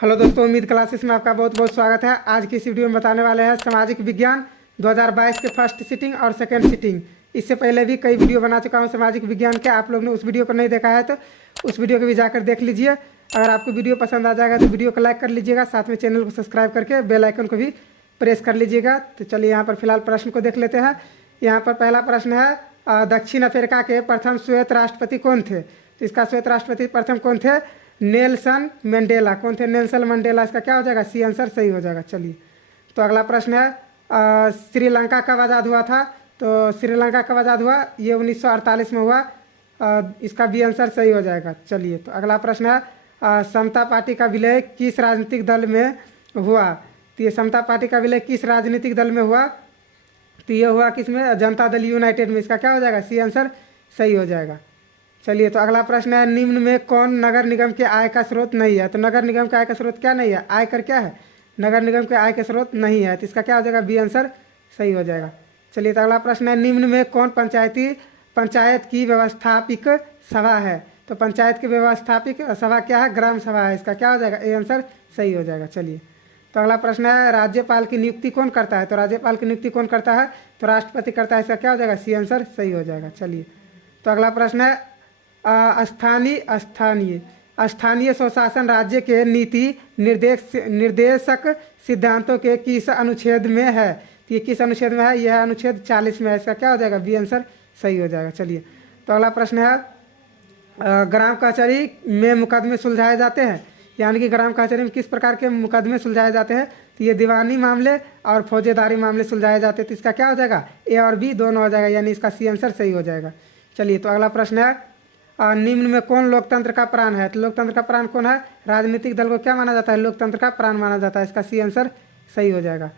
Hello दोस्तों, उम्मीद classes में आपका बहुत बहुत स्वागत है। आज की इस वीडियो में बताने वाले हैं सामाजिक विज्ञान 2022 के फर्स्ट सिटिंग और सेकंड सिटिंग। इससे पहले भी कई वीडियो बना चुका हूं सामाजिक विज्ञान के। आप लोग ने उस वीडियो को नहीं देखा है तो उस वीडियो को भी जाकर देख लीजिए। अगर आपको वीडियो पसंद आ जाएगा तो वीडियो को लाइक कर लीजिएगा, साथ में चैनल को सब्सक्राइब करके बेल आइकन को भी प्रेस कर लीजिएगा। तो चलिए यहाँ पर फिलहाल प्रश्न को देख लेते हैं। यहाँ पर पहला प्रश्न है, दक्षिण अफ्रीका के प्रथम श्वेत राष्ट्रपति कौन थे? तो इसका श्वेत राष्ट्रपति प्रथम कौन थे? Nelson Mandela. कौन थे? Nelson Mandela. इसका क्या हो जाएगा? सी आंसर सही हो जाएगा। चलिए तो अगला प्रश्न है, श्रीलंका कब आज़ाद हुआ था? तो श्रीलंका कब आज़ाद हुआ? ये 1948 में हुआ। इसका बी आंसर सही हो जाएगा। चलिए तो अगला प्रश्न है, समता पार्टी का विलय किस राजनीतिक दल में हुआ? तो ये समता पार्टी का विलय किस राजनीतिक दल में हुआ? तो ये हुआ किसमें? जनता दल यूनाइटेड में। इसका क्या हो जाएगा? सी आंसर सही हो जाएगा। चलिए तो अगला प्रश्न है, निम्न में कौन नगर निगम के आय का स्रोत नहीं है? तो नगर निगम के आय का स्रोत क्या नहीं है? आयकर क्या है? नगर निगम के आय का स्रोत नहीं है। तो इसका क्या हो जाएगा? बी आंसर सही हो जाएगा। चलिए तो अगला प्रश्न है, निम्न में कौन पंचायत की व्यवस्थापिक सभा है? तो पंचायत की व्यवस्थापिक सभा क्या है? ग्राम सभा है। इसका क्या हो जाएगा? ए आंसर सही हो जाएगा। चलिए तो अगला प्रश्न है, राज्यपाल की नियुक्ति कौन करता है? तो राज्यपाल की नियुक्ति कौन करता है? तो राष्ट्रपति करता है। इसका क्या हो जाएगा? सी आंसर सही हो जाएगा। चलिए तो अगला प्रश्न है, स्थानीय स्वशासन राज्य के नीति निर्देशक सिद्धांतों के किस अनुच्छेद में है? तो ये किस अनुच्छेद में है? यह अनुच्छेद 40 में है। इसका क्या हो जाएगा? बी आंसर सही हो जाएगा। चलिए तो अगला प्रश्न है, ग्राम कचहरी में मुकदमे सुलझाए जाते हैं, यानी कि ग्राम कचहरी में किस प्रकार के मुकदमे सुलझाए जाते हैं? तो ये दीवानी मामले और फौजेदारी मामले सुलझाए जाते हैं। तो इसका क्या हो जाएगा? ए और बी दोनों हो जाएगा, यानी इसका सी आंसर सही हो जाएगा। चलिए तो अगला प्रश्न है, निम्न में कौन लोकतंत्र का प्राण है? तो लोकतंत्र का प्राण कौन है? राजनीतिक दल को क्या माना जाता है? लोकतंत्र का प्राण माना जाता है। इसका सी आंसर सही हो जाएगा।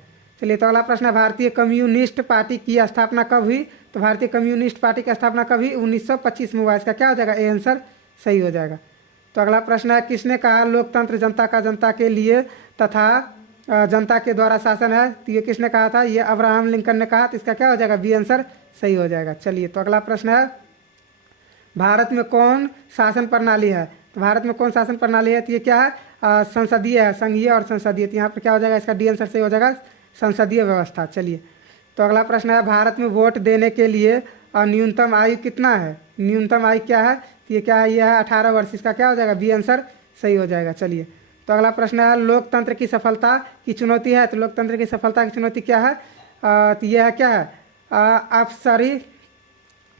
चलिए तो अगला प्रश्न है, भारतीय कम्युनिस्ट पार्टी की स्थापना कब हुई? तो भारतीय कम्युनिस्ट पार्टी की स्थापना कब हुई? 1925 में हुआ। इसका क्या हो जाएगा? ए आंसर सही हो जाएगा। तो अगला प्रश्न है, किसने कहा लोकतंत्र जनता का जनता के लिए तथा जनता के द्वारा शासन है? तो ये किसने कहा था? ये अब्राहम लिंकन ने कहा। तो इसका क्या हो जाएगा? बी आंसर सही हो जाएगा। चलिए तो अगला प्रश्न है, भारत में कौन शासन प्रणाली है? तो भारत में कौन शासन प्रणाली है? तो ये क्या है? संसदीय है, संघीय और संसदीय। तो यहाँ पर क्या हो जाएगा? इसका डी आंसर सही हो जाएगा, संसदीय व्यवस्था। चलिए तो अगला प्रश्न है, भारत में वोट देने के लिए न्यूनतम आयु कितना है? न्यूनतम आयु क्या है? तो ये क्या है? यह है 18 वर्ष। इसका क्या हो जाएगा? बी आंसर सही हो जाएगा। चलिए तो अगला प्रश्न है, लोकतंत्र की सफलता की चुनौती है? तो लोकतंत्र की सफलता की चुनौती क्या है? तो यह है क्या है?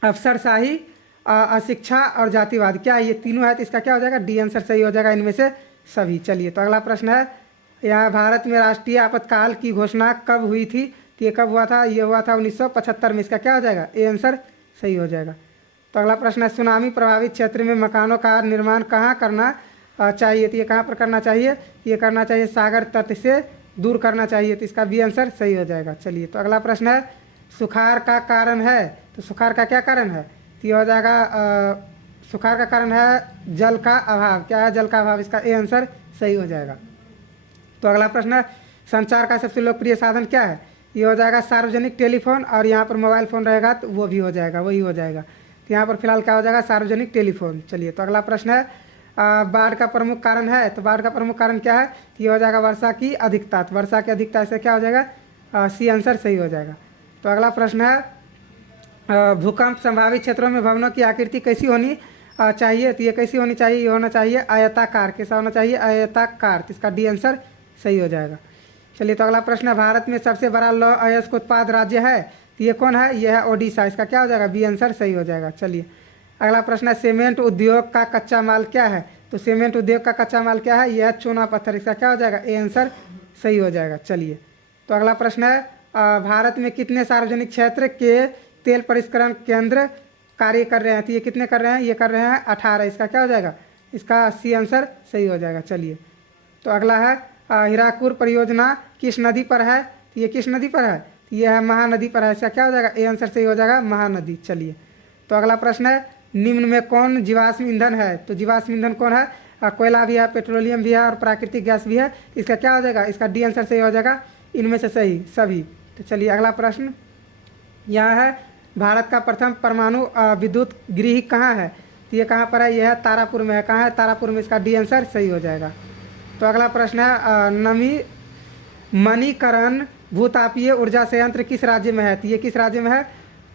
अफसरशाही, अशिक्षा और जातिवाद। क्या ये तीनों है? तो इसका क्या हो जाएगा? डी आंसर सही हो जाएगा इनमें से सभी। चलिए तो अगला प्रश्न है, यहाँ भारत में राष्ट्रीय आपातकाल की घोषणा कब हुई थी? तो ये कब हुआ था? ये हुआ था 1975 में। इसका क्या हो जाएगा? ए आंसर सही हो जाएगा। तो अगला प्रश्न है, सुनामी प्रभावित क्षेत्र में मकानों का निर्माण कहाँ करना चाहिए? तो ये कहाँ पर करना चाहिए? ये करना चाहिए सागर तट से दूर करना चाहिए। तो इसका बी आंसर सही हो जाएगा। चलिए तो अगला प्रश्न है, सुखाड़ का कारण है? तो सुखाड़ का क्या कारण है? तो ये हो जाएगा, सुखाड़ का कारण है जल का अभाव। क्या है? जल का अभाव। इसका ए आंसर सही हो जाएगा। तो अगला प्रश्न है, संचार का सबसे लोकप्रिय साधन क्या है? ये हो जाएगा सार्वजनिक टेलीफोन, और यहाँ पर मोबाइल फ़ोन रहेगा तो वो भी हो जाएगा, वही हो जाएगा। तो यहाँ पर फिलहाल क्या हो जाएगा? सार्वजनिक टेलीफोन। चलिए तो अगला प्रश्न है, बाढ़ का प्रमुख कारण है? तो बाढ़ का प्रमुख कारण क्या है? तो ये हो जाएगा वर्षा की अधिकता। तो वर्षा की अधिकता से क्या हो जाएगा? सी आंसर सही हो जाएगा। तो अगला प्रश्न है, भूकंप संभावित क्षेत्रों में भवनों की आकृति कैसी होनी चाहिए? तो ये कैसी होनी चाहिए? ये होना चाहिए आयताकार। कैसा होना चाहिए? आयताकार। तो इसका डी आंसर सही हो जाएगा। चलिए तो अगला प्रश्न है, भारत में सबसे बड़ा लौह अयस्क उत्पाद राज्य है? तो ये कौन है? ये है ओडिशा। इसका क्या हो जाएगा? बी आंसर सही हो जाएगा। चलिए अगला प्रश्न है, सीमेंट उद्योग का कच्चा माल क्या है? तो सीमेंट उद्योग का कच्चा माल क्या है? यह है चूना पत्थर। इसका क्या हो जाएगा? ए आंसर सही हो जाएगा। चलिए तो अगला प्रश्न है, भारत में कितने सार्वजनिक क्षेत्र के तेल परिष्करण केंद्र कार्य कर रहे हैं? तो ये कितने कर रहे हैं? ये कर रहे हैं 18। इसका क्या हो जाएगा? इसका सी आंसर सही हो जाएगा। चलिए तो अगला है, हीराकुद परियोजना किस नदी पर है? तो ये किस नदी पर है? तो ये है महानदी पर है। इसका क्या हो जाएगा? ए आंसर सही हो जाएगा, महानदी। चलिए तो अगला प्रश्न है, निम्न में कौन जीवाश्म ईंधन है? तो जीवाश्म ईंधन कौन है? कोयला भी है, पेट्रोलियम भी है और प्राकृतिक गैस भी है। इसका क्या हो जाएगा? इसका डी आंसर सही हो जाएगा, इनमें से सही सभी। तो चलिए अगला प्रश्न यहाँ है, भारत का प्रथम परमाणु विद्युत गृह कहाँ है? तो ये कहाँ पर है? यह है तारापुर में है। कहाँ है? तारापुर में। इसका डी आंसर सही हो जाएगा। तो अगला प्रश्न है नवीकरण भूतापीय ऊर्जा संयंत्र किस राज्य में है? तो ये किस राज्य में है?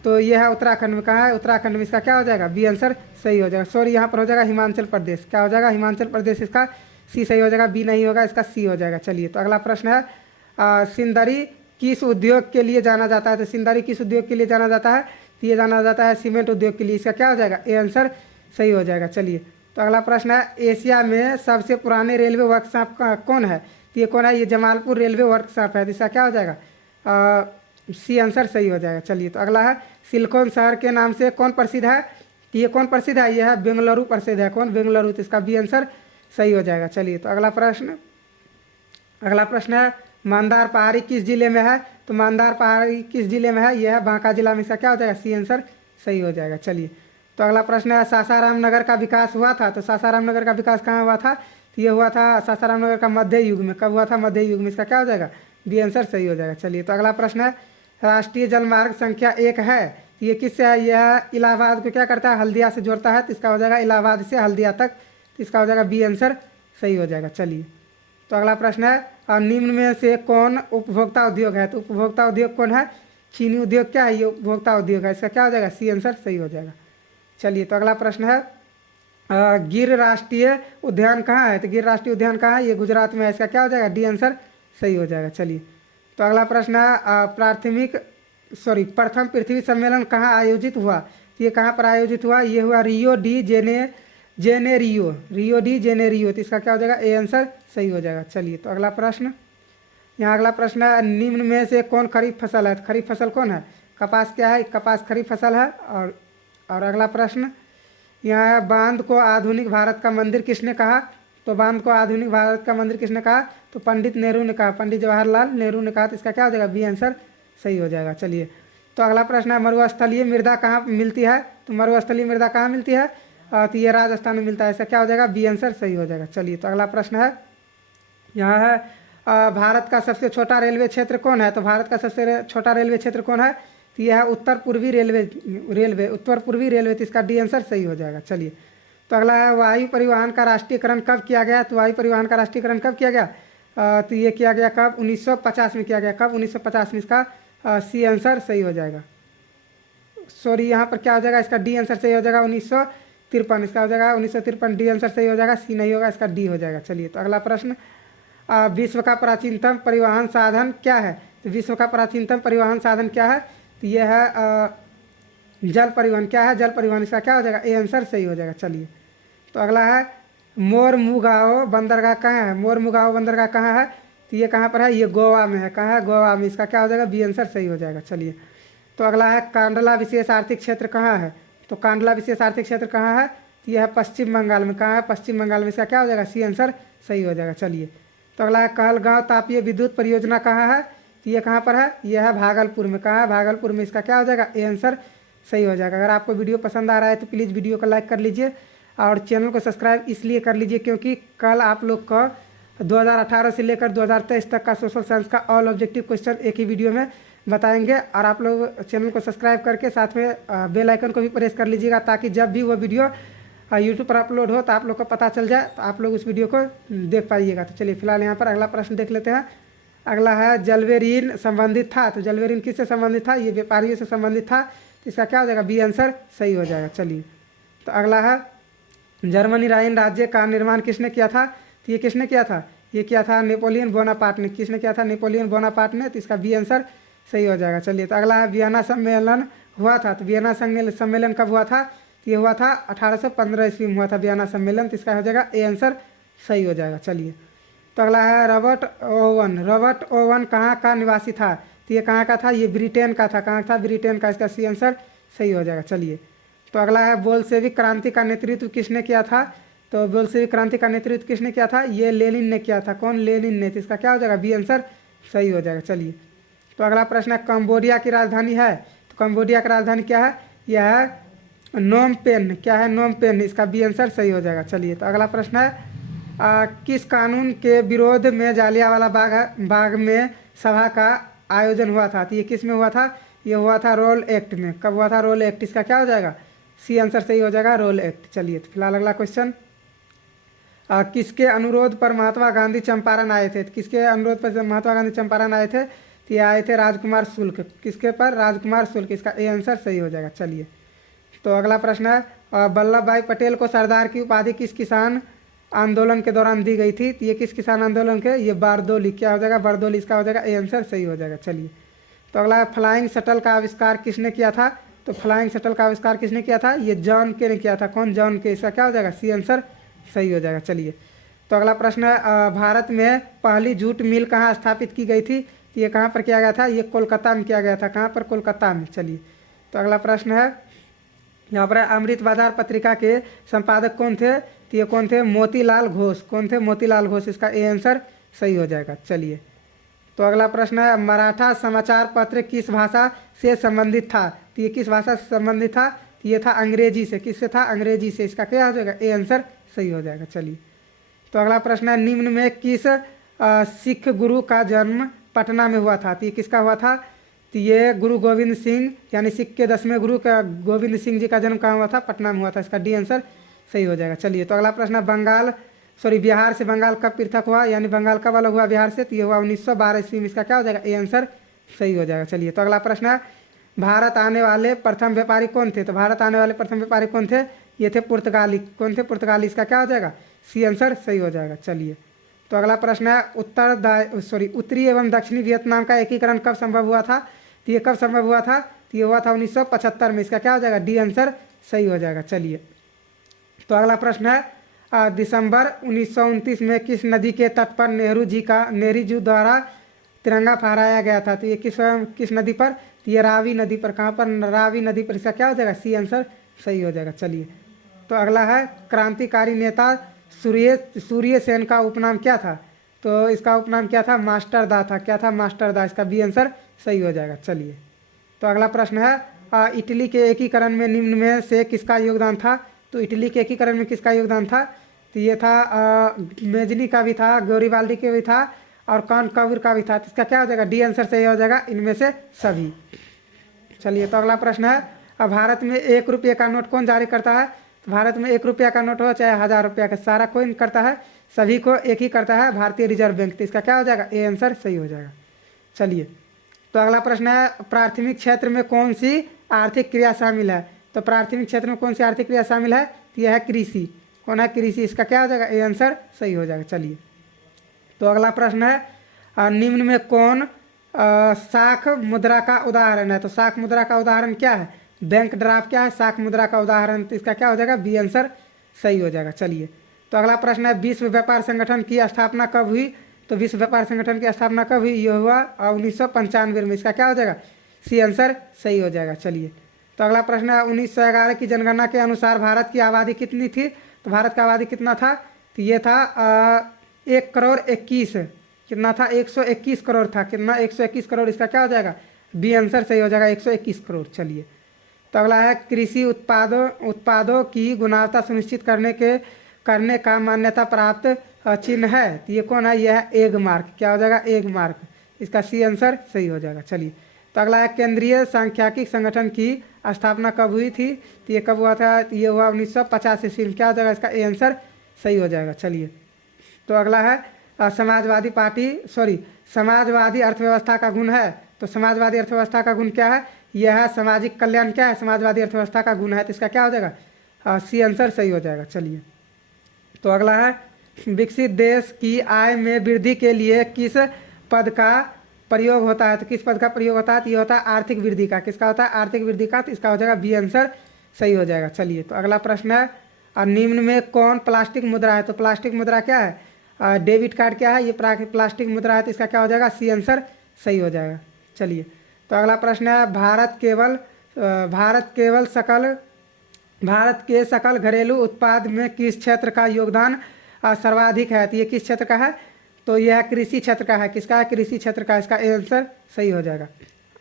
तो ये है उत्तराखंड में। कहाँ है? उत्तराखंड में। इसका क्या हो जाएगा? बी आंसर सही हो जाएगा। सॉरी, यहाँ पर हो जाएगा हिमाचल प्रदेश। क्या हो जाएगा? हिमाचल प्रदेश। इसका सी सही हो जाएगा, बी नहीं होगा, इसका सी हो जाएगा। चलिए, तो अगला प्रश्न है सिंदरी किस उद्योग के लिए जाना जाता है? तो सिंदरी किस उद्योग के लिए जाना जाता है? तो ये जाना जाता है सीमेंट उद्योग के लिए। इसका क्या हो जाएगा? ए आंसर सही हो जाएगा। चलिए, तो अगला प्रश्न है एशिया में सबसे पुराने रेलवे वर्कशॉप कौन है? तो ये कौन है? ये जमालपुर रेलवे वर्कशॉप है। तो इसका क्या हो जाएगा? सी आंसर सही हो जाएगा। चलिए, तो अगला है सिलिकॉन शहर के नाम से कौन प्रसिद्ध है? तो ये कौन प्रसिद्ध है? ये है बेंगलुरु प्रसिद्ध है। कौन? बेंगलुरु। तो इसका बी आंसर सही हो जाएगा। चलिए, तो अगला प्रश्न है मानदार पहाड़ी किस जिले में है? तो मानदार पहाड़ी किस जिले में है? यह है बांका जिला में। इसका क्या हो जाएगा? सी आंसर सही हो जाएगा। चलिए, तो अगला प्रश्न है सासाराम नगर का विकास हुआ था। तो सासाराम नगर का विकास कहाँ हुआ था? तो ये हुआ था सासाराम नगर का मध्य युग में। कब हुआ था? मध्य युग में। इसका क्या हो जाएगा? बी आंसर सही हो जाएगा। चलिए, तो अगला प्रश्न है राष्ट्रीय जलमार्ग संख्या 1 है। तो ये किससे है? यह इलाहाबाद को क्या करता है? हल्दिया से जोड़ता है। तो इसका हो जाएगा इलाहाबाद से हल्दिया तक। तो इसका हो जाएगा बी आंसर सही हो जाएगा। चलिए, तो अगला प्रश्न है निम्न में से कौन उपभोक्ता उद्योग है? तो उपभोक्ता उद्योग कौन है? चीनी उद्योग क्या है? ये उपभोक्ता उद्योग है। इसका क्या हो जाएगा? सी आंसर सही हो जाएगा। चलिए, तो अगला प्रश्न है गिर राष्ट्रीय उद्यान कहाँ है? तो गिर राष्ट्रीय उद्यान कहाँ है? ये गुजरात में है। इसका क्या हो जाएगा? डी आंसर सही हो जाएगा। चलिए, तो अगला प्रश्न है प्रथम पृथ्वी सम्मेलन कहाँ आयोजित हुआ? तो ये कहाँ पर आयोजित हुआ? ये हुआ रियो डी जेनेरियो। तो इसका क्या हो जाएगा? ए आंसर सही हो जाएगा। चलिए, तो अगला प्रश्न, यहाँ अगला प्रश्न है निम्न में से कौन खरीफ फसल है? तो खरीफ फसल कौन है? कपास। क्या है? कपास खरीफ फसल है। और अगला प्रश्न यहाँ है बांध को आधुनिक भारत का मंदिर किसने कहा? तो बांध को आधुनिक भारत का मंदिर किसने कहा? तो पंडित नेहरू ने कहा, पंडित जवाहरलाल नेहरू ने कहा। तो इसका क्या हो जाएगा? बी आंसर सही हो जाएगा। चलिए, तो अगला प्रश्न है मरुस्थलीय मृदा कहाँ मिलती है? तो मरुस्थलीय मृदा कहाँ मिलती है? तो ये राजस्थान में मिलता है। इसका क्या हो जाएगा? बी आंसर सही हो जाएगा। चलिए, तो अगला प्रश्न है यहाँ है भारत का सबसे छोटा रेलवे क्षेत्र कौन है? तो भारत का सबसे छोटा रेलवे क्षेत्र कौन है? तो यह है उत्तर पूर्वी रेलवे। तो इसका डी आंसर सही हो जाएगा। चलिए, तो अगला है वायु परिवहन का राष्ट्रीयकरण कब किया गया? तो वायु परिवहन का राष्ट्रीयकरण कब किया गया? तो ये किया गया कब? 1950 में किया गया। कब? 1950 में। इसका सी आंसर सही हो जाएगा। सॉरी, यहाँ पर क्या हो जाएगा? इसका डी आंसर सही हो जाएगा 1953। इसका हो जाएगा 1953। डी आंसर सही हो जाएगा, सी नहीं होगा, इसका डी हो जाएगा। चलिए, तो अगला प्रश्न विश्व का प्राचीनतम परिवहन साधन क्या है? तो विश्व का प्राचीनतम परिवहन साधन क्या है? तो यह है जल परिवहन। क्या है? जल परिवहन। इसका क्या हो जाएगा? ए आंसर सही हो जाएगा। चलिए, तो अगला है मोरमुगाओ बंदरगाह कहाँ है? मोरमुगाओ बंदरगाह कहाँ है? तो ये कहाँ पर है? ये गोवा में है। कहाँ है? गोवा में। इसका क्या हो जाएगा? बी आंसर सही हो जाएगा। चलिए, तो अगला है कांडला विशेष आर्थिक क्षेत्र कहाँ है? तो कांडला विशेष आर्थिक क्षेत्र कहाँ है? तो यह है पश्चिम बंगाल में। कहाँ है? पश्चिम बंगाल में। इसका क्या हो जाएगा? सी आंसर सही हो जाएगा। चलिए, तो अगला है कहलगांव तापीय विद्युत परियोजना कहाँ है? तो ये कहाँ पर है? यह है भागलपुर में। कहाँ है? भागलपुर में। इसका क्या हो जाएगा? ए आंसर सही हो जाएगा। अगर आपको वीडियो पसंद आ रहा है तो प्लीज़ वीडियो को लाइक कर लीजिए और चैनल को सब्सक्राइब इसलिए कर लीजिए क्योंकि कल आप लोग का 2018 से लेकर 2023 तक का सोशल साइंस का ऑल ऑब्जेक्टिव क्वेश्चन एक ही वीडियो में बताएंगे। और आप लोग चैनल को सब्सक्राइब करके साथ में बेल आइकन को भी प्रेस कर लीजिएगा ताकि जब भी वो वीडियो यूट्यूब पर अपलोड हो तो आप लोग को पता चल जाए, तो आप लोग उस वीडियो को देख पाइएगा। तो चलिए, फिलहाल यहाँ पर अगला प्रश्न देख लेते हैं। अगला है जलवे ऋण संबंधित था। तो जलवे ऋण किससे संबंधित था? ये व्यापारियों से संबंधित था। तो इसका क्या हो जाएगा? बी आंसर सही हो जाएगा। चलिए, तो अगला है जर्मनी राइन राज्य का निर्माण किसने किया था? तो ये किसने किया था? ये किया था नेपोलियन बोनापार्ट ने। किसने किया था? नेपोलियन बोनापार्ट ने। तो इसका बी आंसर सही हो जाएगा। चलिए, तो अगला है वियना सम्मेलन हुआ था। तो वियना सम्मेलन कब हुआ था? तो ये हुआ था 1815 ईस्वी में हुआ था वियना सम्मेलन। तो इसका हो जाएगा ए आंसर सही हो जाएगा। चलिए, तो अगला है रॉबर्ट ओवन कहाँ का निवासी था? तो ये कहाँ का था? ये ब्रिटेन का था। कहाँ था? ब्रिटेन का। इसका सी आंसर सही हो जाएगा। चलिए, तो अगला है बोल्शेविक क्रांति का नेतृत्व किसने किया था? तो बोल्शेविक क्रांति का नेतृत्व किसने किया था? ये लेनिन ने किया था। कौन? लेनिन ने। तो इसका क्या हो जाएगा? बी आंसर सही हो जाएगा। चलिए, तो अगला प्रश्न है कंबोडिया की राजधानी है। तो कंबोडिया की राजधानी क्या है? यह है नोम पेन। क्या है? Phnom Penh. इसका बी आंसर सही हो जाएगा। चलिए, तो अगला प्रश्न है किस कानून के विरोध में जालियांवाला बाग में सभा का आयोजन हुआ था? तो ये किस में हुआ था? ये हुआ था रोल एक्ट में। कब हुआ था? Rowlatt act. इसका क्या हो जाएगा? सी आंसर सही हो जाएगा, रोल एक्ट। चलिए, तो फिलहाल अगला क्वेश्चन किसके अनुरोध पर महात्मा गांधी चंपारण आए थे? किसके अनुरोध पर महात्मा गांधी चंपारण आए थे? तो ये आए थे राजकुमार शुक्ल। किसके पर? राजकुमार शुक्ल। इसका ए आंसर सही हो जाएगा। चलिए, तो अगला प्रश्न है, वल्लभ भाई पटेल को सरदार की उपाधि किस किसान आंदोलन के दौरान दी गई थी? तो ये किस किसान आंदोलन के? ये बारदोली। क्या हो जाएगा? बारदोली इसका हो जाएगा ए आंसर सही हो जाएगा। चलिए, तो अगला फ्लाइंग शटल का आविष्कार किसने किया था? तो फ्लाइंग शटल का आविष्कार किसने किया था? ये जॉन के ने किया था। कौन? जॉन के। इसका क्या हो जाएगा? सी आंसर सही हो जाएगा। चलिए, तो अगला प्रश्न है, भारत में पहली जूट मिल कहाँ स्थापित की गई थी? ये कहाँ पर किया गया था? ये कोलकाता में किया गया था। कहाँ पर? कोलकाता में। चलिए, तो अगला प्रश्न है, यहाँ पर अमृत बाजार पत्रिका के संपादक कौन थे? तो ये कौन थे? मोतीलाल घोष। कौन थे? मोतीलाल घोष। इसका ए आंसर सही हो जाएगा। चलिए, तो अगला प्रश्न है, मराठा समाचार पत्र किस भाषा से संबंधित था? तो ये किस भाषा से संबंधित था? तो ये था अंग्रेजी से। किससे था? अंग्रेजी से। इसका क्या हो जाएगा? ए आंसर सही हो जाएगा। चलिए, तो अगला प्रश्न है, निम्न में किस सिख गुरु का जन्म पटना में हुआ था? तो ये किसका हुआ था? तो ये गुरु गोविंद सिंह, यानी सिख के 10वें गुरु का गोविंद सिंह जी का जन्म कहाँ हुआ था? पटना में हुआ था। इसका डी आंसर सही हो जाएगा। चलिए, तो अगला प्रश्न है, बिहार से बंगाल कब पृथक हुआ? यानी बंगाल कब अलग हुआ बिहार से? तो ये हुआ 1912 ईस्वी में। इसका क्या हो जाएगा? ए आंसर सही हो जाएगा। चलिए, तो अगला प्रश्न है, भारत आने वाले प्रथम व्यापारी कौन थे? तो भारत आने वाले प्रथम व्यापारी कौन थे? ये थे पुर्तगाली। कौन थे? पुर्तगाली। इसका क्या हो जाएगा? सी आंसर सही हो जाएगा। चलिए, तो अगला प्रश्न है, उत्तरी एवं दक्षिणी वियतनाम का एकीकरण कब संभव हुआ था? तो ये कब संभव हुआ था? तो ये हुआ था 1975 में। इसका क्या हो जाएगा? डी आंसर सही हो जाएगा। चलिए, तो अगला प्रश्न है, दिसंबर 1929 में किस नदी के तट पर नेहरू जी द्वारा तिरंगा फहराया गया था? तो ये किस नदी पर? तो ये रावी नदी पर। कहाँ पर? रावी नदी पर। इसका क्या हो जाएगा? सी आंसर सही हो जाएगा। चलिए, तो अगला है, क्रांतिकारी नेता सूर्य सेन का उपनाम क्या था? तो इसका उपनाम क्या था? मास्टर दा था। क्या था? मास्टर दा। इसका बी आंसर सही हो जाएगा। चलिए, तो अगला प्रश्न है, इटली के एकीकरण में निम्न में से किसका योगदान था? तो इटली के एकीकरण में किसका योगदान था? तो ये था मेजनी का भी था, गौरीवाल्डी के भी था, और कबीर का भी था। तो इसका क्या हो जाएगा? डी आंसर सही हो जाएगा, इनमें से सभी। चलिए, तो अगला प्रश्न है, अब भारत में 1 रुपये का नोट कौन जारी करता है? तो भारत में 1 रुपया का नोट हो चाहे 1000 रुपया का, सारा कोई करता है, सभी को एक ही करता है, भारतीय रिजर्व बैंक। तो इसका क्या हो जाएगा? ए आंसर सही हो जाएगा। चलिए, तो अगला प्रश्न है, प्राथमिक क्षेत्र में कौन सी आर्थिक क्रिया शामिल है? तो प्राथमिक क्षेत्र में कौन सी आर्थिक क्रिया शामिल है? तो यह है कृषि। कौन है? कृषि। इसका क्या हो जाएगा? ए आंसर सही हो जाएगा। चलिए, तो अगला प्रश्न है, निम्न में कौन साख मुद्रा का उदाहरण है? तो साख मुद्रा का उदाहरण क्या है? Bank draft. क्या है? साख मुद्रा का उदाहरण। तो इसका क्या हो जाएगा? बी आंसर सही हो जाएगा। चलिए, तो अगला प्रश्न है, विश्व व्यापार संगठन की स्थापना कब हुई? तो विश्व व्यापार संगठन की स्थापना कब हुई? यह हुआ 1995 में। इसका क्या हो जाएगा? सी आंसर सही हो जाएगा। चलिए, तो अगला प्रश्न है, 1911 की जनगणना के अनुसार भारत की आबादी कितनी थी? तो भारत का आबादी कितना था? तो ये था 1 करोड़ 21। कितना था? 121 करोड़ था। कितना? 121 करोड़। इसका क्या हो जाएगा? बी आंसर सही हो जाएगा, 121 करोड़। चलिए, तो अगला है, कृषि उत्पादों की गुणवत्ता सुनिश्चित करने का मान्यता प्राप्त चिन्ह है। तो ये कौन है? यह है एग मार्क। क्या हो जाएगा? Egg mark. इसका सी आंसर सही हो जाएगा। चलिए, तो अगला है, केंद्रीय सांख्यिकी संगठन की स्थापना कब हुई थी? तो ये कब हुआ था? तो ये हुआ 1950 ईस्वी में। क्या हो जाएगा? इसका ए आंसर सही हो जाएगा। चलिए, तो अगला है, समाजवादी अर्थव्यवस्था का गुण है। तो समाजवादी अर्थव्यवस्था का गुण क्या है? यह है सामाजिक कल्याण। क्या है? समाजवादी अर्थव्यवस्था का गुण है। तो इसका क्या हो जाएगा? सी आंसर सही हो जाएगा। चलिए, तो अगला है, विकसित देश की आय में वृद्धि के लिए किस पद का प्रयोग होता है? तो किस पद का प्रयोग होता है? तो ये होता है आर्थिक वृद्धि का। किसका होता है? आर्थिक वृद्धि का। तो इसका हो जाएगा बी आंसर सही हो जाएगा। चलिए, तो अगला प्रश्न है, निम्न में कौन प्लास्टिक मुद्रा है? तो प्लास्टिक मुद्रा क्या है? Debit card. क्या है? ये प्लास्टिक मुद्रा है। तो इसका क्या हो जाएगा? सी आंसर सही हो जाएगा। चलिए, तो अगला प्रश्न है, भारत के सकल घरेलू उत्पाद में किस क्षेत्र का योगदान सर्वाधिक है? तो ये किस क्षेत्र का है? तो यह कृषि क्षेत्र का है। किसका है? कृषि क्षेत्र का। इसका आंसर सही हो जाएगा।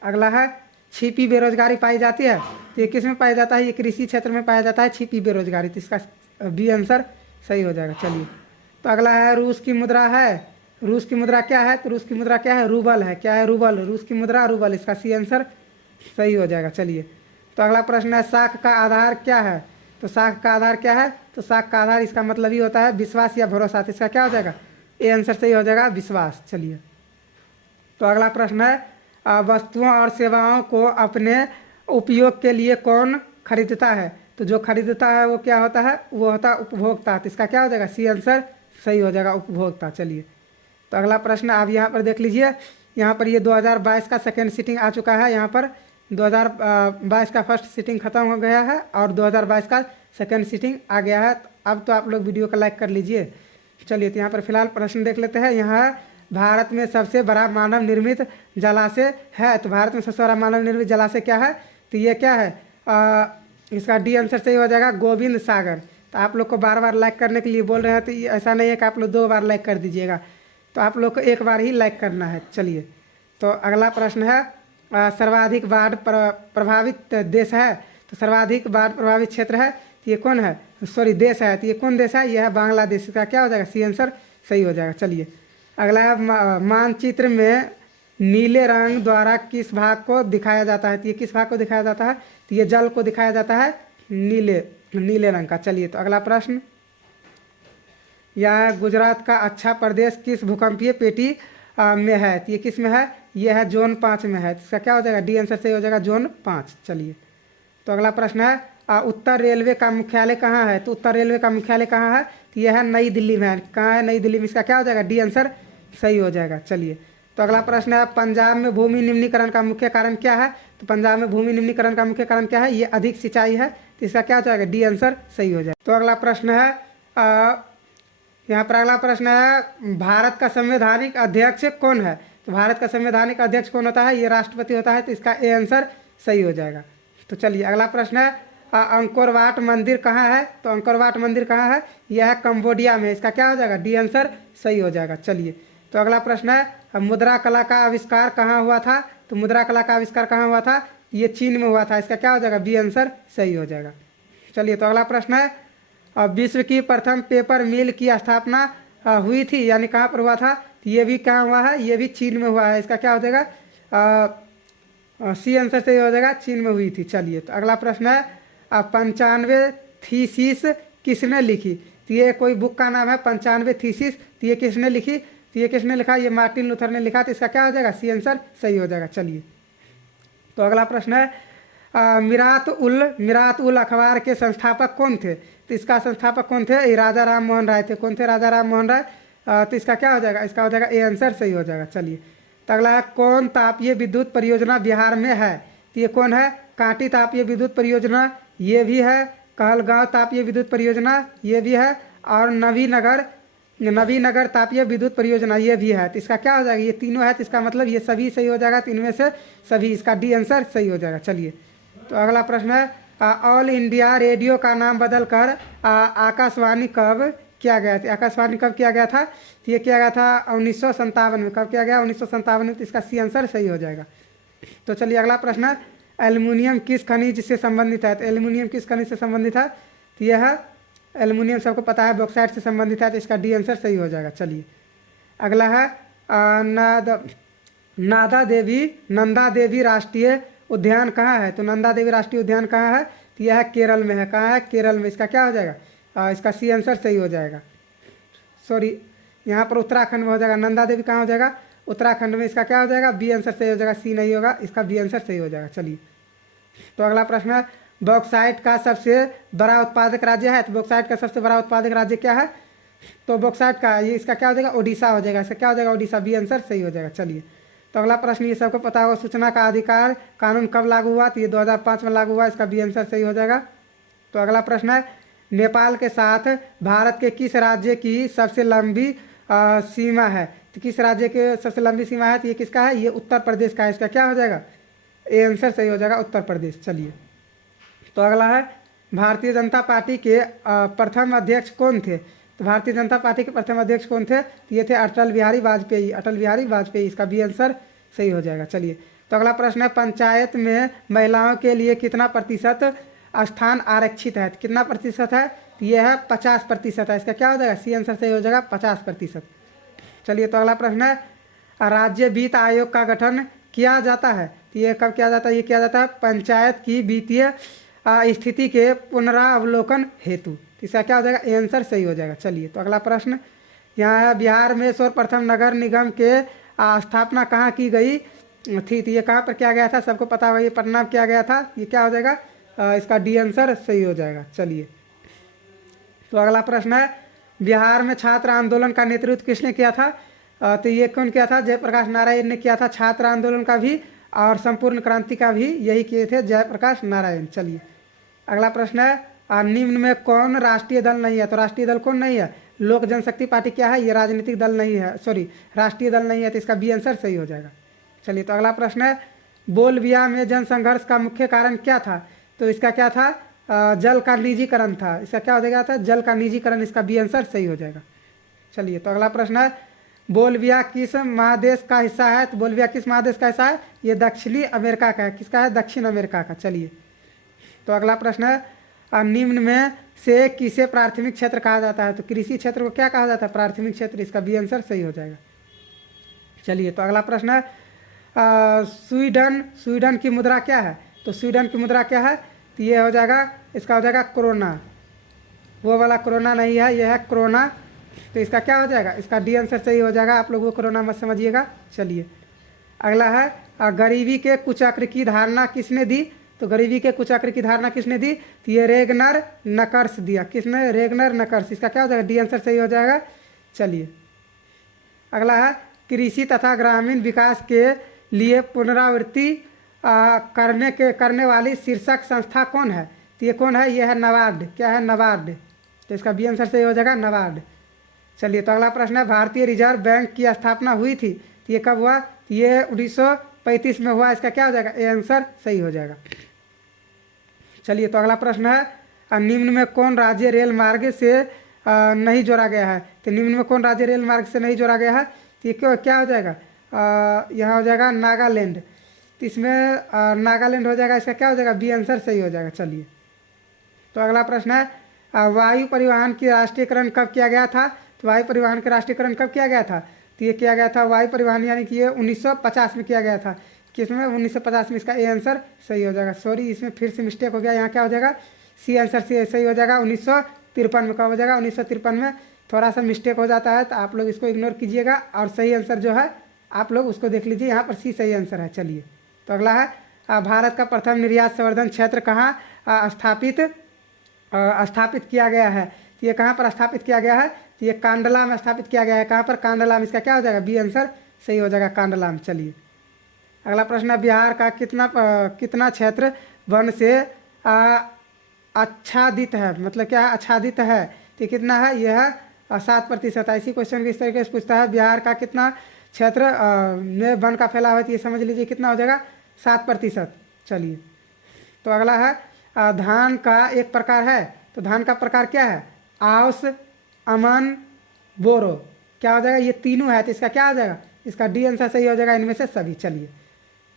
अगला है, छिपी बेरोजगारी पाई जाती है। तो ये किस में पाया जाता है? ये कृषि क्षेत्र में पाया जाता है, छिपी बेरोजगारी। तो इसका बी आंसर सही हो जाएगा। चलिए, तो अगला है, रूस की मुद्रा है। रूस की मुद्रा क्या है? तो रूस की मुद्रा क्या है? रूबल है। क्या है? रूबल। रूस की मुद्रा रूबल। इसका सी आंसर सही हो जाएगा। चलिए, तो अगला प्रश्न है, साख का आधार क्या है? तो साख का आधार क्या है? तो साख का आधार इसका मतलब ही होता है विश्वास या भरोसा। तो इसका क्या हो जाएगा? ए आंसर सही हो जाएगा विश्वास। चलिए तो अगला प्रश्न है वस्तुओं और सेवाओं को अपने उपयोग के लिए कौन खरीदता है? तो जो खरीदता है वो क्या होता है? वो होता है उपभोक्ता। तो इसका क्या हो जाएगा? सी आंसर सही हो जाएगा उपभोक्ता। चलिए तो अगला प्रश्न आप यहाँ पर देख लीजिए। यहाँ पर ये 2022 का सेकेंड सीटिंग आ चुका है। यहाँ पर 2022 का फर्स्ट सीटिंग खत्म हो गया है और 2022 का सेकेंड सीटिंग आ गया है। अब तो आप लोग वीडियो को लाइक कर लीजिए। चलिए तो यहाँ पर फिलहाल प्रश्न देख लेते हैं। यहाँ भारत में सबसे बड़ा मानव निर्मित जलाशय है। तो भारत में सबसे बड़ा मानव निर्मित जलाशय क्या है? तो ये क्या है? इसका डी आंसर सही हो जाएगा गोविंद सागर। तो आप लोग को बार बार लाइक करने के लिए बोल रहे हैं, तो ऐसा नहीं है कि आप लोग 2 बार लाइक कर दीजिएगा, तो आप लोग को 1 बार ही लाइक करना है। चलिए तो अगला प्रश्न है सर्वाधिक बाढ़ प्रभावित देश है। तो सर्वाधिक बाढ़ प्रभावित क्षेत्र है तो ये कौन है? सॉरी देश है। तो ये कौन देश है? यह है बांग्लादेश। इसका क्या हो जाएगा? सी आंसर सही हो जाएगा। चलिए अगला है मानचित्र में नीले रंग द्वारा किस भाग को दिखाया जाता है? तो ये किस भाग को दिखाया जाता है? तो ये जल को दिखाया जाता है नीले रंग का। चलिए तो अगला प्रश्न, यह गुजरात का अच्छा प्रदेश किस भूकंपीय पेटी में है? तो ये किस में है? यह है जोन 5 में है। इसका क्या हो जाएगा? डी आंसर सही हो जाएगा जोन 5। चलिए तो अगला प्रश्न है उत्तर रेलवे का मुख्यालय कहाँ है? तो उत्तर रेलवे का मुख्यालय कहाँ है? तो यह है नई दिल्ली में है। कहाँ है? नई दिल्ली में। इसका क्या हो जाएगा? डी आंसर सही हो जाएगा। चलिए तो अगला प्रश्न है पंजाब में भूमि निम्नीकरण का मुख्य कारण क्या है? तो पंजाब में भूमि निम्नीकरण का मुख्य कारण क्या है? ये अधिक सिंचाई है। तो इसका क्या हो जाएगा? डी आंसर सही हो जाएगा। तो अगला प्रश्न है यहाँ पर अगला प्रश्न है भारत का संवैधानिक अध्यक्ष कौन है? तो भारत का संवैधानिक अध्यक्ष कौन होता है? ये राष्ट्रपति होता है। तो इसका ए आंसर सही हो जाएगा। तो चलिए अगला प्रश्न है अंकोर वाट मंदिर कहाँ है? तो अंकोर वाट मंदिर कहाँ है? यह है कंबोडिया में। इसका क्या हो जाएगा? डी आंसर सही हो जाएगा। चलिए तो अगला प्रश्न है मुद्रा कला का आविष्कार कहाँ हुआ था? तो मुद्रा कला का आविष्कार कहाँ हुआ था? ये चीन में हुआ था। इसका क्या हो जाएगा? बी आंसर सही हो जाएगा। चलिए तो अगला प्रश्न है विश्व की प्रथम पेपर मिल की स्थापना हुई थी, यानी कहाँ पर हुआ था? तो ये भी कहाँ हुआ है? ये भी चीन में हुआ है। इसका क्या हो जाएगा? सी आंसर सही हो जाएगा, चीन में हुई थी। चलिए तो अगला प्रश्न है 95 थीसिस किसने लिखी? तो ये कोई बुक का नाम है 95 थीसिस। तो ये किसने लिखी? तो ये किसने लिखा? ये मार्टिन लूथर ने लिखा। तो इसका क्या हो जाएगा? सी आंसर सही हो जाएगा। चलिए तो अगला प्रश्न है मिरात उल अखबार के संस्थापक कौन थे? तो इसका संस्थापक कौन थे? ये राजा राम मोहन राय थे। कौन थे? राजा राम मोहन राय। तो इसका क्या हो जाएगा? इसका हो जाएगा ए आंसर सही हो जाएगा। चलिए तो अगला है कौन तापीय विद्युत परियोजना बिहार में है? तो ये कौन है? कांटी तापीय विद्युत परियोजना ये भी है, कहलगांव तापीय विद्युत परियोजना ये भी है, और नवीनगर तापीय विद्युत परियोजना ये भी है। तो इसका क्या हो जाएगा? ये तीनों है। तो इसका मतलब ये सभी सही हो जाएगा, तीन में से सभी। इसका डी आंसर सही हो जाएगा। चलिए तो अगला प्रश्न है ऑल इंडिया रेडियो का नाम बदलकर आकाशवाणी कब किया गया था? आकाशवाणी कब किया गया था? तो ये किया गया था 1957 में। कब किया गया? 1957 में। तो इसका सी आंसर सही हो जाएगा। तो चलिए अगला प्रश्न है एल्युमिनियम किस खनिज से संबंधित है? तो एल्युमिनियम किस खनिज से संबंधित है? तो यह है एल्युमिनियम सबको पता है बॉक्साइट से संबंधित है। तो इसका डी आंसर सही हो जाएगा। चलिए अगला है नंदा देवी राष्ट्रीय उद्यान कहाँ है? तो नंदा देवी राष्ट्रीय उद्यान कहाँ है? तो यह है केरल में है। कहाँ है? केरल में। इसका क्या हो जाएगा? इसका सी आंसर सही हो जाएगा। सॉरी यहाँ पर उत्तराखंड में हो जाएगा। नंदा देवी कहाँ हो जाएगा? उत्तराखंड में। इसका क्या हो जाएगा? बी आंसर सही हो जाएगा, सी नहीं होगा। इसका बी आंसर सही हो जाएगा। चलिए तो अगला प्रश्न है बॉक्साइट का सबसे बड़ा उत्पादक राज्य है? तो बॉक्साइट का सबसे बड़ा उत्पादक राज्य क्या है? तो बॉक्साइट का ये इसका क्या हो जाएगा? ओडिशा हो जाएगा। इसका क्या हो जाएगा? ओडिशा। बी आंसर सही हो जाएगा। चलिए तो अगला प्रश्न ये सबको पता होगा सूचना का अधिकार कानून कब लागू हुआ? तो ये 2005 में लागू हुआ। इसका बी आंसर सही हो जाएगा। तो अगला प्रश्न है नेपाल के साथ भारत के किस राज्य की सबसे लंबी सीमा है? तो किस राज्य के सबसे लंबी सीमा है? तो ये किसका है? ये उत्तर प्रदेश का है। इसका क्या हो जाएगा? ए आंसर सही हो जाएगा, उत्तर प्रदेश। चलिए तो अगला है भारतीय जनता पार्टी के प्रथम अध्यक्ष कौन थे? तो भारतीय जनता पार्टी के प्रथम अध्यक्ष कौन थे? तो ये थे अटल बिहारी वाजपेयी। अटल बिहारी वाजपेयी। इसका बी आंसर सही हो जाएगा। चलिए तो अगला प्रश्न है पंचायत में महिलाओं के लिए कितना प्रतिशत स्थान आरक्षित है? कितना प्रतिशत है? तो ये है 50% है। इसका क्या हो जाएगा? सी आंसर सही हो जाएगा 50%। चलिए तो अगला प्रश्न है राज्य वित्त आयोग का गठन किया जाता है? तो ये कब किया जाता है? ये किया जाता है पंचायत की वित्तीय स्थिति के पुनरावलोकन हेतु। तो इसका क्या हो जाएगा, आंसर सही हो जाएगा। चलिए तो अगला प्रश्न यहाँ है, बिहार में सर्वप्रथम नगर निगम के स्थापना कहाँ की गई थी? तो ये कहाँ पर किया गया था, सबको पता होगा, ये पटना में किया गया था। ये क्या हो जाएगा, इसका डी आंसर सही हो जाएगा। चलिए तो अगला प्रश्न है, बिहार में छात्र आंदोलन का नेतृत्व किसने किया था? तो ये कौन किया था, जयप्रकाश नारायण ने किया था छात्र आंदोलन का भी, और संपूर्ण क्रांति का भी यही किए थे जयप्रकाश नारायण। चलिए अगला प्रश्न है, निम्न में कौन राष्ट्रीय दल नहीं है? तो राष्ट्रीय दल कौन नहीं है, लोक जनशक्ति पार्टी क्या है, ये राजनीतिक दल नहीं है, सॉरी राष्ट्रीय दल नहीं है, तो इसका बी आंसर सही हो जाएगा। चलिए तो अगला प्रश्न है, बोलबिया में जन संघर्ष का मुख्य कारण क्या था? तो इसका क्या था, जल का निजीकरण था। इसका क्या हो जाएगा था, जल का निजीकरण, इसका बी आंसर सही हो जाएगा। चलिए तो अगला प्रश्न है, बोलबिया किस महादेश का हिस्सा है? तो बोलबिया किस महादेश का हिस्सा है, ये दक्षिणी अमेरिका का है। किसका है, दक्षिण अमेरिका का। चलिए तो अगला प्रश्न है, निम्न में से किसे प्राथमिक क्षेत्र कहा जाता है? तो कृषि क्षेत्र को क्या कहा जाता है, प्राथमिक क्षेत्र, इसका बी आंसर सही हो जाएगा। चलिए तो अगला प्रश्न है, स्वीडन की मुद्रा क्या है? तो स्वीडन की मुद्रा क्या है, तो ये हो जाएगा, इसका हो जाएगा कोरोना, वो वाला कोरोना नहीं है, यह है कोरोना। तो इसका क्या हो जाएगा, इसका डी आंसर सही हो जाएगा। आप लोग वो कोरोना मत समझिएगा। चलिए अगला है, गरीबी के कुचक्र की धारणा किसने दी? तो गरीबी के कुचक्र की धारणा किसने दी? तो ये रेगनर नकर्स दिया। किसने, रेगनर नकर्स। इसका क्या हो जाएगा, डी आंसर सही हो जाएगा। चलिए अगला है, कृषि तथा ग्रामीण विकास के लिए पुनरावृत्ति करने वाली शीर्षक संस्था कौन है? तो ये कौन है, ये है नाबार्ड। क्या है, नाबार्ड। तो इसका बी आंसर सही हो जाएगा, नाबार्ड। चलिए तो अगला प्रश्न है, भारतीय रिजर्व बैंक की स्थापना हुई थी, तो ये कब हुआ? तो ये 1935 में हुआ। इसका क्या हो जाएगा, ए आंसर सही हो जाएगा। चलिए तो अगला प्रश्न है, निम्न में कौन राज्य रेल मार्ग से नहीं जोड़ा गया है? तो निम्न में कौन राज्य रेल मार्ग से नहीं जोड़ा गया है? तो ये क्यों, क्या हो जाएगा, यहाँ हो जाएगा नागालैंड। तो इसमें नागालैंड हो जाएगा। इसका क्या हो जाएगा, बी आंसर सही हो जाएगा। चलिए तो अगला प्रश्न है, वायु परिवहन की राष्ट्रीयकरण कब किया गया था? तो वायु परिवहन का राष्ट्रीयकरण कब किया गया था? तो ये किया गया था वायु परिवहन, यानी कि ये 1950 में किया गया था। किसमें, 1950 में। इसका ए आंसर सही हो जाएगा। सॉरी, इसमें फिर से मिस्टेक हो गया, यहाँ क्या हो जाएगा, सी आंसर सही हो जाएगा। 1953 में। कब हो जाएगा, 1953 में। थोड़ा सा मिस्टेक हो जाता है तो आप लोग इसको इग्नोर कीजिएगा, और सही आंसर जो है आप लोग उसको देख लीजिए, यहाँ पर सी सही आंसर है। चलिए तो अगला है, भारत का प्रथम निर्यात संवर्धन क्षेत्र कहाँ स्थापित किया गया है? तो ये कहाँ पर स्थापित किया गया है? तो ये कांडला में स्थापित किया गया है। कहाँ पर, कांडला में। इसका क्या हो जाएगा, बी आंसर सही हो जाएगा, कांडला में। चलिए अगला प्रश्न है, बिहार का कितना क्षेत्र वन से आच्छादित है? मतलब क्या है, आच्छादित है। तो कितना है, यह है 7%। ऐसी क्वेश्चन इस तरीके से पूछता है, बिहार का कितना क्षेत्र में वन का फैलाव है? तो ये समझ लीजिए कितना हो जाएगा, 7%। चलिए तो अगला है, धान का एक प्रकार है। तो धान का प्रकार क्या है, आउस, अमन, बोरो। क्या हो जाएगा, ये तीनों है। तो इसका क्या हो जाएगा, इसका डी आंसर सही हो जाएगा, इनमें से सभी। चलिए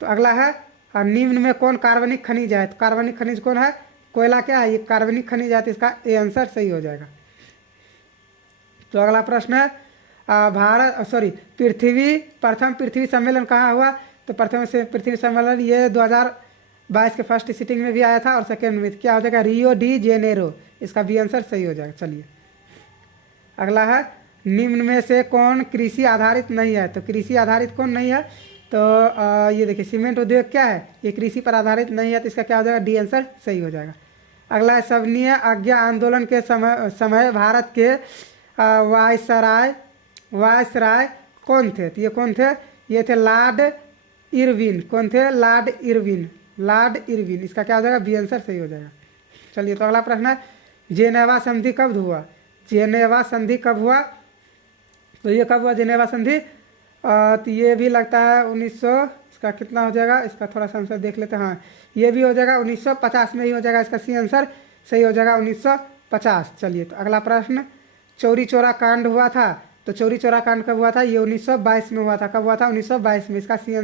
तो अगला है, निम्न में कौन कार्बनिक खनिज है? तो कार्बनिक खनिज कौन है, कोयला। क्या है, ये कार्बनिक खनिज है। तो इसका ए आंसर सही हो जाएगा। तो अगला प्रश्न है, प्रथम पृथ्वी सम्मेलन कहाँ हुआ? तो प्रथम से पृथ्वी सम्मेलन ये 2022 के फर्स्ट सिटिंग में भी आया था, और सेकेंड में क्या हो जाएगा, रियो डी जेनेरो। इसका बी आंसर सही हो जाएगा। चलिए अगला है, निम्न में से कौन कृषि आधारित नहीं है? तो कृषि आधारित कौन नहीं है? तो ये देखिए, सीमेंट उद्योग क्या है, ये कृषि पर आधारित नहीं है। तो इसका क्या हो जाएगा, डी आंसर सही हो जाएगा। अगला है, सविनय आज्ञा आंदोलन के समय भारत के वायसराय कौन थे? तो ये कौन थे, ये थे लॉर्ड इरविन। कौन थे, लॉर्ड इरविन। इसका क्या हो जाएगा, बी आंसर सही हो जाएगा। चलिए तो अगला प्रश्न है, जेनेवा संधि कब हुआ? जेनेवा संधि कब हुआ? तो ये कब हुआ जेनेवा संधि? तो ये भी लगता है 1900, इसका कितना हो जाएगा, इसका थोड़ा सा आंसर देख लेते हैं। हाँ, ये भी हो जाएगा 1950 में ही हो जाएगा। इसका सी आंसर सही हो जाएगा, 1950। चलिए तो अगला प्रश्न, चौरी चौरा कांड हुआ था। तो चौरी चौरा कांड कब हुआ था? ये 1922 में हुआ था। कब हुआ था? 1922 में। इसका बी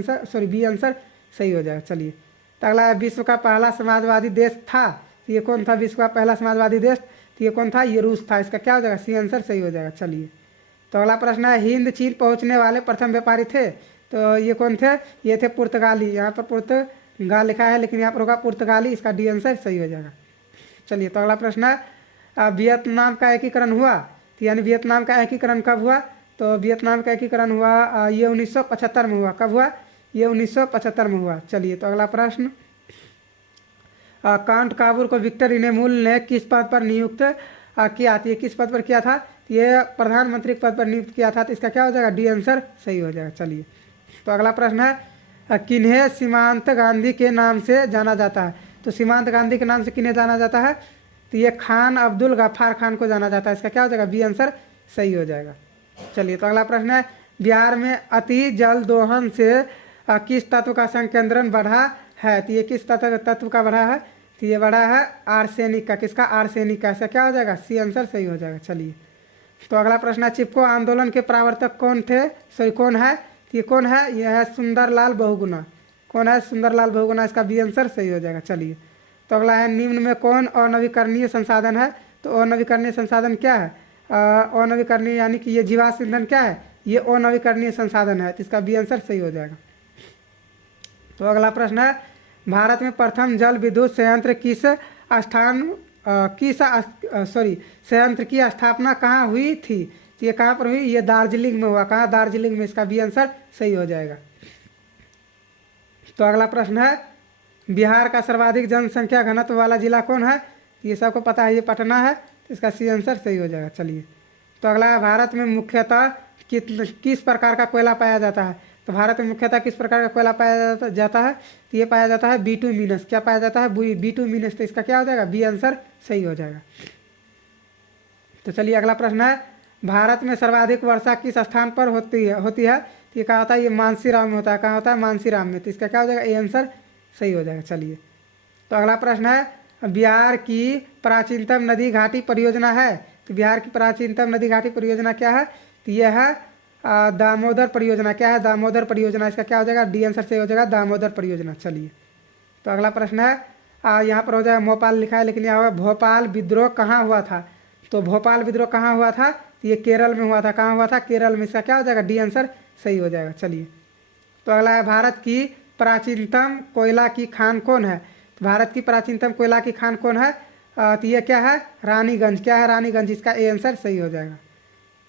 आंसर सही हो जाएगा। चलिए तो अगला है, विश्व का पहला समाजवादी देश था। तो ये कौन था विश्व का पहला समाजवादी देश? तो ये कौन था, ये रूस था। इसका क्या हो जाएगा, सी आंसर सही हो जाएगा। चलिए तो अगला प्रश्न है, हिंद चीन पहुंचने वाले प्रथम व्यापारी थे। तो ये कौन थे, ये थे पुर्तगाली। यहाँ पर गा लिखा है लेकिन यहाँ पर होगा पुर्तगाली, इसका डी आंसर सही हो जाएगा। चलिए तो अगला प्रश्न है वियतनाम का एकीकरण हुआ, तो यानी वियतनाम का एकीकरण कब हुआ? तो वियतनाम का एकीकरण हुआ ये 1975 में हुआ। कब हुआ? ये 1975 में हुआ। चलिए तो अगला प्रश्न कांट काबूर को विक्टर इनेमुल ने किस पद पर नियुक्त किया था? ये किस पद पर किया था? ये प्रधानमंत्री पद पर नियुक्त किया था। तो इसका क्या हो जाएगा? डी आंसर सही हो जाएगा। चलिए तो अगला प्रश्न है किन्हें सीमांत गांधी के नाम से जाना जाता है? तो सीमांत गांधी के नाम से किन्हें जाना जाता है? तो ये खान अब्दुल गफ्फार खान को जाना जाता है। इसका क्या हो जाएगा? बी आंसर सही हो जाएगा। चलिए तो अगला प्रश्न है बिहार में अति जल दोहन से किस तत्व का संकेंद्रण बढ़ा है? तो ये किस तत्व का बढ़ा है? तो ये बढ़ा है आर्सेनिक का। किसका? आर्सेनिक का। इसका क्या हो जाएगा? सी आंसर सही हो जाएगा। चलिए तो अगला प्रश्न है चिपको आंदोलन के प्रवर्तक कौन थे? सॉरी कौन है? तो ये कौन है? यह है सुंदरलाल बहुगुणा। कौन है? सुंदरलाल बहुगुणा। इसका बी आंसर सही हो जाएगा। चलिए तो अगला है निम्न में कौन अनवीकरणीय संसाधन है? तो अनवीकरणीय संसाधन क्या है? अनवीकरणीय यानी कि ये जीवाश्म ईंधन क्या है? ये अनवीकरणीय संसाधन है। तो इसका बी आंसर सही हो जाएगा। तो अगला प्रश्न है भारत में प्रथम जल विद्युत संयंत्र संयंत्र की स्थापना कहाँ हुई थी? तो ये कहाँ पर हुई? ये दार्जिलिंग में हुआ। कहाँ? दार्जिलिंग में। इसका बी आंसर सही हो जाएगा। तो अगला प्रश्न है बिहार का सर्वाधिक जनसंख्या घनत्व वाला जिला कौन है? ये सबको पता है, ये पटना है। तो इसका सी आंसर सही हो जाएगा। चलिए तो अगला है भारत में मुख्यतः किस प्रकार का कोयला पाया जाता है? तो भारत में मुख्यतः किस प्रकार का कोयला पाया जाता है? तो ये पाया जाता है बिटुमिनस। क्या पाया जाता है? बिटुमिनस। तो इसका क्या हो जाएगा? बी आंसर सही हो जाएगा। तो चलिए अगला प्रश्न है भारत में सर्वाधिक वर्षा किस स्थान पर होती है? तो ये कहा होता है? ये मानसीराम में होता है। कहाँ होता है? मानसीराम में। तो इसका क्या हो जाएगा? ए आंसर सही हो जाएगा। चलिए तो अगला प्रश्न है बिहार की प्राचीनतम नदी घाटी परियोजना है। तो बिहार की प्राचीनतम नदी घाटी परियोजना क्या है? तो यह है दामोदर परियोजना। क्या है? दामोदर परियोजना। इसका क्या हो जाएगा? डी आंसर सही हो जाएगा, दामोदर परियोजना। चलिए तो अगला प्रश्न है यहाँ पर हो जाएगा भोपाल लिखा है लेकिन यहाँ होगा भोपाल विद्रोह कहाँ हुआ था? तो भोपाल विद्रोह कहाँ हुआ था? तो ये केरल में हुआ था। कहाँ हुआ था? केरल में। इसका क्या हो जाएगा? डी आंसर सही हो जाएगा। चलिए तो अगला है भारत की प्राचीनतम कोयला की खान कौन है? तो भारत की प्राचीनतम कोयला की खान कौन है? तो ये क्या है? रानीगंज। क्या है? रानीगंज। इसका ए आंसर सही हो जाएगा।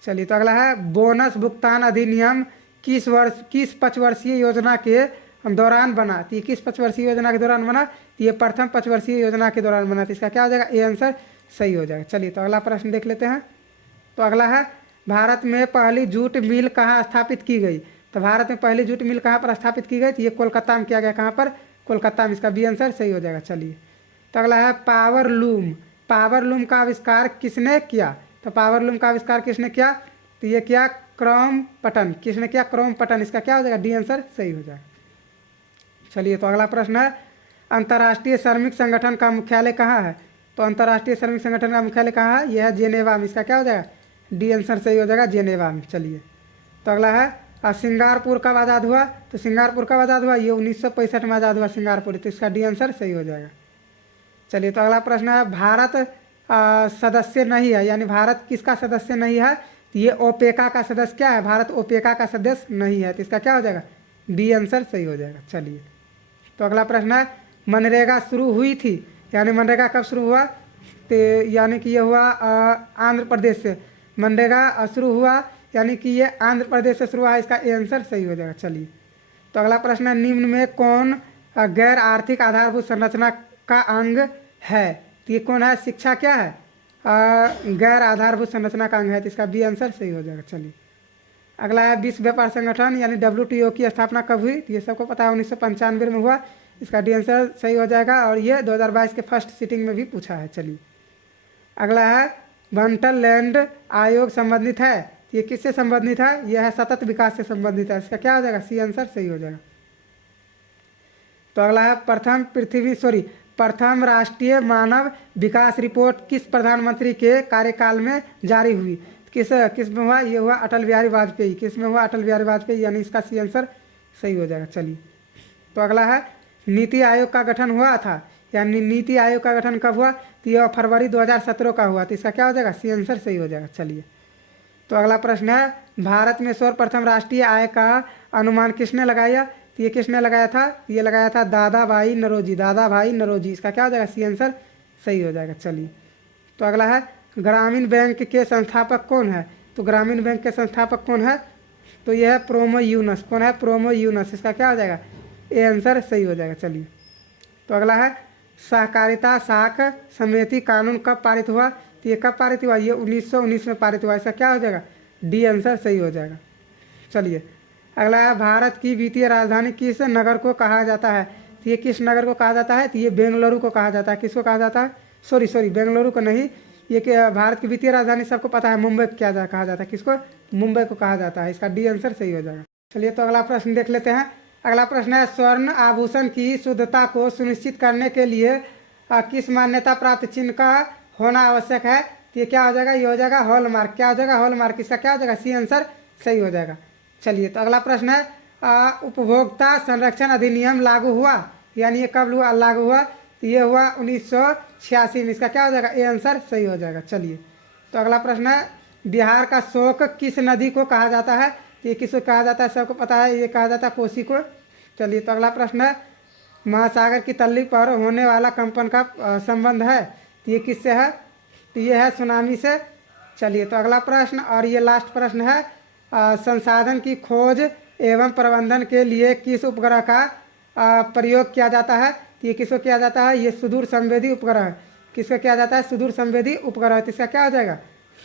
चलिए तो अगला है बोनस भुगतान अधिनियम किस पंचवर्षीय योजना के दौरान बना? तो ये किस पंचवर्षीय योजना के दौरान बना? तो ये प्रथम पंचवर्षीय योजना के दौरान बना। तो इसका क्या हो जाएगा? ए आंसर सही हो जाएगा। चलिए तो अगला प्रश्न देख लेते हैं। तो अगला है भारत में पहली जूट मिल कहाँ स्थापित की गई? तो भारत में पहली जूट मिल कहाँ पर स्थापित की गई? तो ये कोलकाता में किया गया। कहाँ पर? कोलकाता में। इसका बी आंसर सही हो जाएगा। चलिए तो अगला है पावर लूम का आविष्कार किसने किया? तो पावर लूम का आविष्कार किसने किया? तो ये किया क्रॉम्पटन। किसने किया? क्रॉम्पटन। इसका क्या हो जाएगा? डी आंसर सही हो जाएगा। चलिए तो अगला प्रश्न है अंतर्राष्ट्रीय श्रमिक संगठन का मुख्यालय कहाँ है? तो अंतर्राष्ट्रीय श्रमिक संगठन का मुख्यालय कहाँ है? यह है जेनेवा में। इसका क्या हो जाएगा? डी आंसर सही हो जाएगा, जेनेवा में। चलिए तो अगला है सिंगापुर कब आज़ाद हुआ? तो सिंगापुर कब आज़ाद हुआ? ये 1965 में आज़ाद हुआ सिंगापुर। तो इसका डी आंसर सही हो जाएगा। चलिए तो अगला प्रश्न है भारत सदस्य नहीं है, यानी भारत किसका सदस्य नहीं है? तो ये ओपेका का सदस्य क्या है? भारत ओपेका का सदस्य नहीं है। तो इसका क्या हो जाएगा? बी आंसर सही हो जाएगा। चलिए तो अगला प्रश्न है मनरेगा शुरू हुई थी, यानी मनरेगा कब शुरू हुआ? तो यानी कि ये हुआ आंध्र प्रदेश से। मनरेगा शुरू हुआ यानी कि ये आंध्र प्रदेश से शुरू हुआ। इसका ए आंसर सही हो जाएगा। चलिए तो अगला प्रश्न है निम्न में कौन गैर आर्थिक आधारभूत संरचना का अंग है? तो ये कौन है? शिक्षा क्या है? गैर आधारभूत संरचना का अंग है। तो इसका बी आंसर सही हो जाएगा। चलिए अगला है विश्व व्यापार संगठन यानी WTO की स्थापना कब हुई? तो ये सबको पता है 1995 में हुआ। इसका डी आंसर सही हो जाएगा और ये 2022 के फर्स्ट सिटिंग में भी पूछा है। चलिए अगला है बंटल लैंड आयोग संबंधित है। ये किससे संबंधित है? यह है सतत विकास से संबंधित है। इसका क्या हो जाएगा? सी आंसर सही हो जाएगा। तो अगला है प्रथम राष्ट्रीय मानव विकास रिपोर्ट किस प्रधानमंत्री के कार्यकाल में जारी हुई? किस में हुआ? ये हुआ अटल बिहारी वाजपेयी। किस में हुआ? अटल बिहारी वाजपेयी, यानी इसका सी आंसर सही हो जाएगा। चलिए तो अगला है नीति आयोग का गठन हुआ था, यानी नीति आयोग का गठन कब हुआ? तो यह फरवरी 2017 का हुआ। तो इसका क्या हो जाएगा? सी आंसर सही हो जाएगा। चलिए तो अगला प्रश्न है भारत में सर्वप्रथम राष्ट्रीय आय का अनुमान किसने लगाया? तो ये किसने लगाया था? ये लगाया था दादा भाई नौरोजी, दादा भाई नौरोजी। इसका क्या हो जाएगा? सी आंसर सही हो जाएगा। चलिए तो अगला है ग्रामीण बैंक के संस्थापक कौन है? तो ग्रामीण बैंक के संस्थापक कौन है? तो ये है प्रोमो यूनस। कौन है? प्रोमो यूनस। इसका क्या हो जाएगा? ए आंसर सही हो जाएगा। चलिए तो अगला है सहकारिता साख समिति कानून कब पारित हुआ? तो ये कब पारित हुआ? ये 1919 में पारित हुआ। इसका क्या हो जाएगा? डी आंसर सही हो जाएगा। चलिए अगला है भारत की वित्तीय राजधानी किस नगर को कहा जाता है? तो ये किस नगर को कहा जाता है? तो ये बेंगलुरु को कहा जाता है। किसको कहा जाता है? सॉरी बेंगलुरु को नहीं, ये कि भारत की वित्तीय राजधानी सबको पता है, मुंबई को क्या कहा जाता है? किसको? मुंबई को कहा जाता है। इसका डी आंसर सही हो जाएगा। चलिए तो अगला प्रश्न देख लेते हैं। अगला प्रश्न है स्वर्ण आभूषण की शुद्धता को सुनिश्चित करने के लिए किस मान्यता प्राप्त चिन्ह का होना आवश्यक है? तो ये क्या हो जाएगा? ये हो जाएगा हॉलमार्क। क्या हो जाएगा? हॉलमार्क। इसका क्या हो जाएगा? सी आंसर सही हो जाएगा। चलिए तो अगला प्रश्न है उपभोक्ता संरक्षण अधिनियम लागू हुआ, यानी ये कब लागू हुआ? तो ये हुआ 1986 में। इसका क्या हो जाएगा? ए आंसर सही हो जाएगा। चलिए तो अगला प्रश्न है बिहार का शोक किस नदी को कहा जाता है? तो ये किसको कहा जाता है? सबको पता है, ये कहा जाता है कोसी को। चलिए तो अगला प्रश्न है महासागर की तल्ली पर होने वाला कंपन का संबंध है, तो ये किससे है? तो ये है सुनामी से। चलिए तो अगला प्रश्न और ये लास्ट प्रश्न है संसाधन की खोज एवं प्रबंधन के लिए किस उपग्रह का प्रयोग किया जाता है? तो ये किसको किया जाता है? ये सुदूर संवेदी उपग्रह। किसको किया जाता है? सुदूर संवेदी उपग्रह। तो इसका क्या हो जाएगा?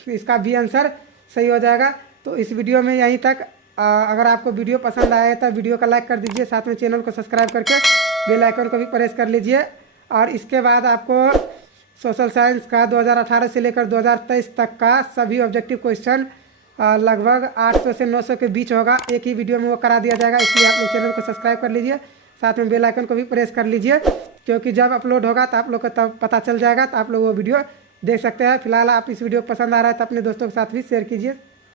इसका बी आंसर सही हो जाएगा। तो इस वीडियो में यहीं तक। अगर आपको वीडियो पसंद आया तो वीडियो का लाइक कर दीजिए, साथ में चैनल को सब्सक्राइब करके बेल आइकन को भी प्रेस कर लीजिए। और इसके बाद आपको सोशल साइंस का 2018 से लेकर 2023 तक का सभी ऑब्जेक्टिव क्वेश्चन लगभग 800 से 900 के बीच होगा, एक ही वीडियो में वो करा दिया जाएगा। इसलिए आप लोग चैनल को सब्सक्राइब कर लीजिए, साथ में बेल आइकन को भी प्रेस कर लीजिए, क्योंकि जब अपलोड होगा तो आप लोग को तब पता चल जाएगा, तो आप लोग वो वीडियो देख सकते हैं। फिलहाल आप इस वीडियो पसंद आ रहा है तो अपने दोस्तों के साथ भी शेयर कीजिए।